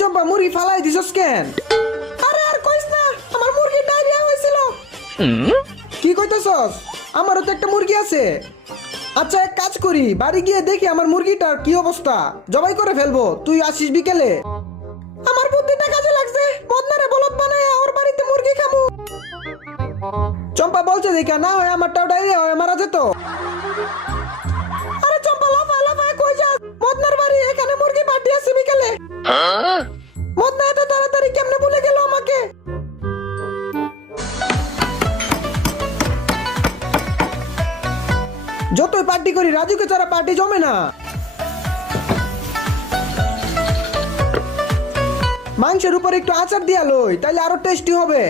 চম্পা মুরগি ফালাই দিছস কেন? আরে আর কইস না, আমার মুরগির ডায়রিয়া হয়েছিল। কি কইতেছস? আমারও তো একটা মুরগি আছে। আচ্ছা এক কাজ করি, বাড়ি গিয়ে দেখি আমার মুরগিটার কি অবস্থা, জবাই করে ফেলবো। তুই আসিস বিকেলে। আমার বুদ্ধিটা কাজে লাগছে, বদনারে বলদ বানায় ওর বাড়িতে মুরগি খামু। চম্পা বলছে দেখা, না হয় আমারটাও ডায়রিয়া হয়ে মারা যেত। আরে চম্পা লাফা লাফায় কই যাস? বদনার বাড়ি, এখানে মুরগি পার্টি আছে বিকেলে। বদনা এত তাড়াতাড়ি কেমনে ভুলে গেল আমাকে? যতই পার্টি করি রাজুকে ছাড়া পার্টি জমে না। মাংসের উপর একটু আচার দিয়া লই, তাইলে আরো টেস্টি হবে।